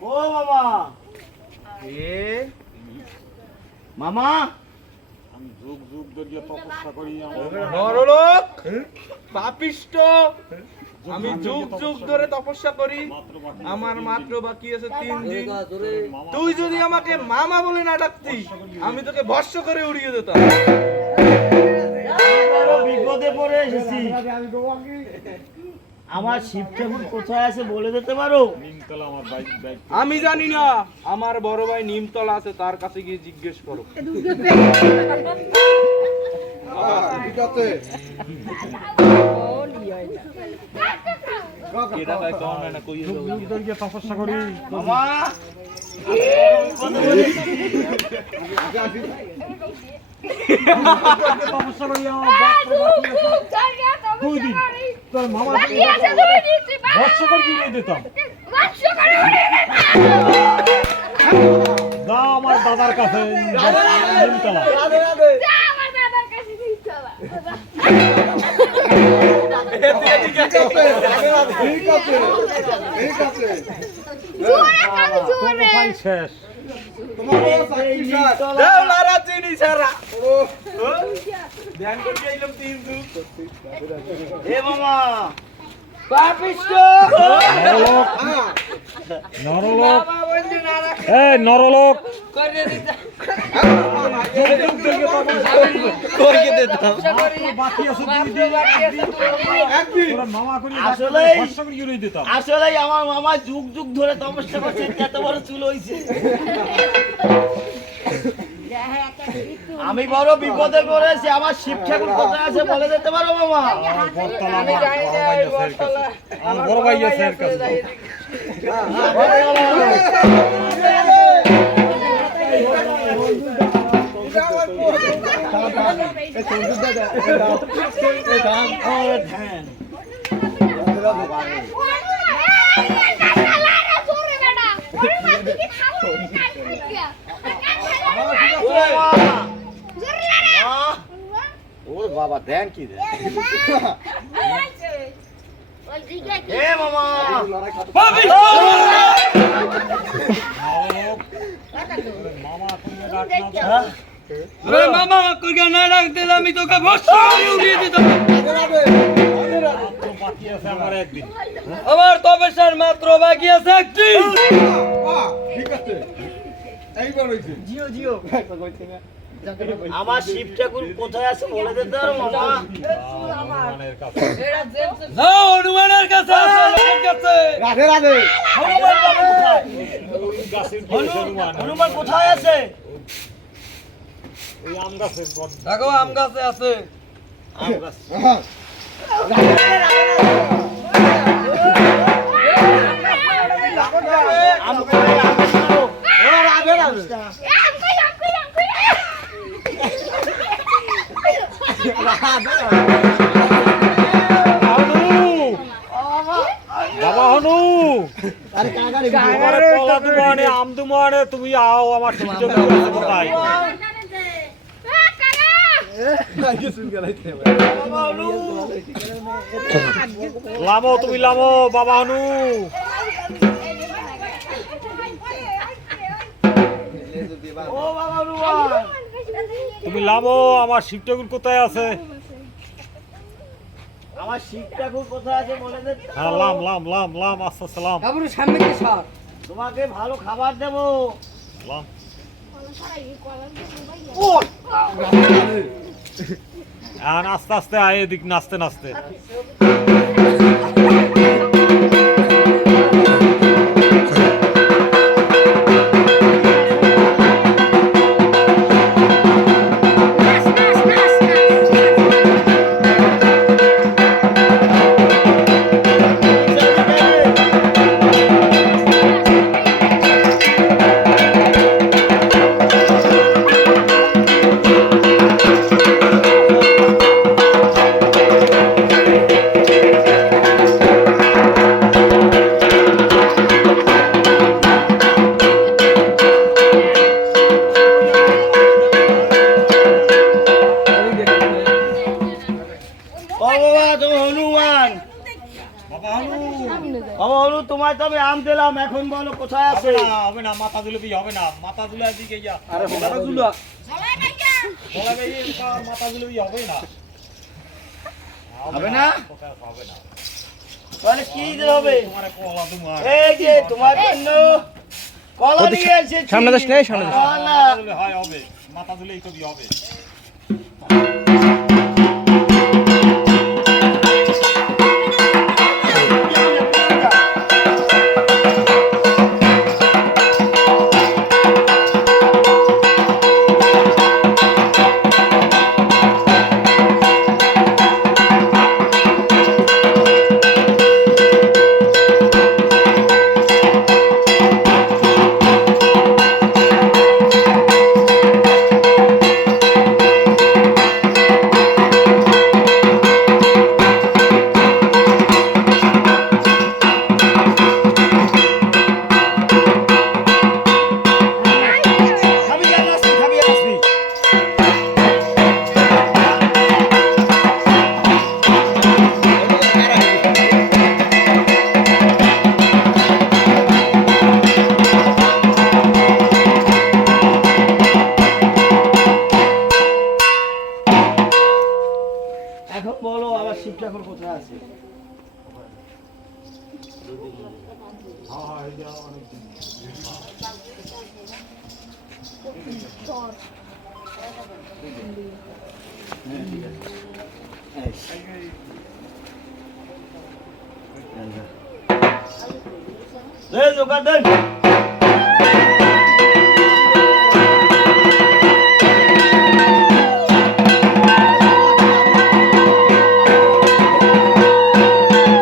ও মামা। এ মামা আমি যুগ যুগ ধরে তপস্যা করি নরলোক পাপিষ্ট, আমি যুগ যুগ ধরে তপস্যা করি, আমার মাত্র বাকি আছে 3 দিন। তুই যদি আমাকে মামা বলে না ডাকতি, আমি তোকে ভস্ম করে উড়িয়ে দিতাম। বিপদে পড়ে এসেছি। আমার শিব ঠাকুর কোথায় আছে বলে দিতে পারো? নিমতলা আমার বাইক বাইক আমি জানি না, আমার বড় ভাই নিমতলা আছে, তার কাছে গিয়ে জিজ্ঞেস করো। তপস্যা করি মামা তপস্যা করি তোর মামা বর্ষ করে দিয়ে দিতাম। দাও আমার দাদার কাছে নিমতলা। শেষ নরলোক, নরলোক আসলে আমার মামা যুগ যুগ ধরে তপস্যা করছে, এত বড় চুল হইছে। আমি বড় বিপদে পড়েছি, আমার শিব ঠাকুর কোথায় আছে বলে দিতে পারো মামা? আমার বড় ভাই আছে এর কাছে। ওর বাবা দেন কি দেন? এ মামা মামা কইকে না ডাক দিলে আমি তোকে ভস্ম করে উড়িয়ে দিতাম। বাকি আছে আমার একদিন। আমার তপস্যার মাত্র বাকি আছে একদিন। আমার শিব ঠাকুর কোথায় আছে বলে দিতে পারো মামা? হনুমানের কাছে। না, হনুমানের কাছে আছে, লোকের কাছে। হনুমান বাবা কোথায়? গাছের বীজ হনুমান। হনুমান কোথায় আছে? ওই আম গাছের পর দেখো আম গাছে আছে। আম গাছ। আম করে আম খাও। ও রাধে রাধে। বাবা হনু তোমারে কলা দুমানে আম দুমানে তুমি আও আমার সূর্য কোথায়? লামো তুমি লামো বাবা হনু। ও বাবা রুমান, তুমি লামো আমার শিব ঠাকুর কোথায় আছে? আমার শিব ঠাকুর কোথায় আছে বলে দিতে হ্যাঁ পারো? লাম লাম লাম লাম আস্তে সালাম তোমাকে ভালো খাবার দেবো। লাম। আস্তে আস্তে আয় এদিক নাচতে নাচতে। বলো কোথায় আছে? হবে না মাথা দুলে বিয়ে হবে না মাথা দুলে দিকে যা আরে হোলাটা জুলা বলা ভাই মাথা দুলে বিয়ে হবে না হবে না? হবে না তাহলে কি দিতে হবে? তোমারে কলা তোমার এই যে তোমার জন্য কলা নিয়ে এসেছি। সামনে যাস নাই, সামনে যাস। কলা। মাথা দুলে হয় হবে মাথা দুলেই তো বিয়ে হবে খাবি আর আসবি, খাবি আর আসবি। এখন বলো আমার শিব ঠাকুর কোথায় আছে? জোগাড় দেন।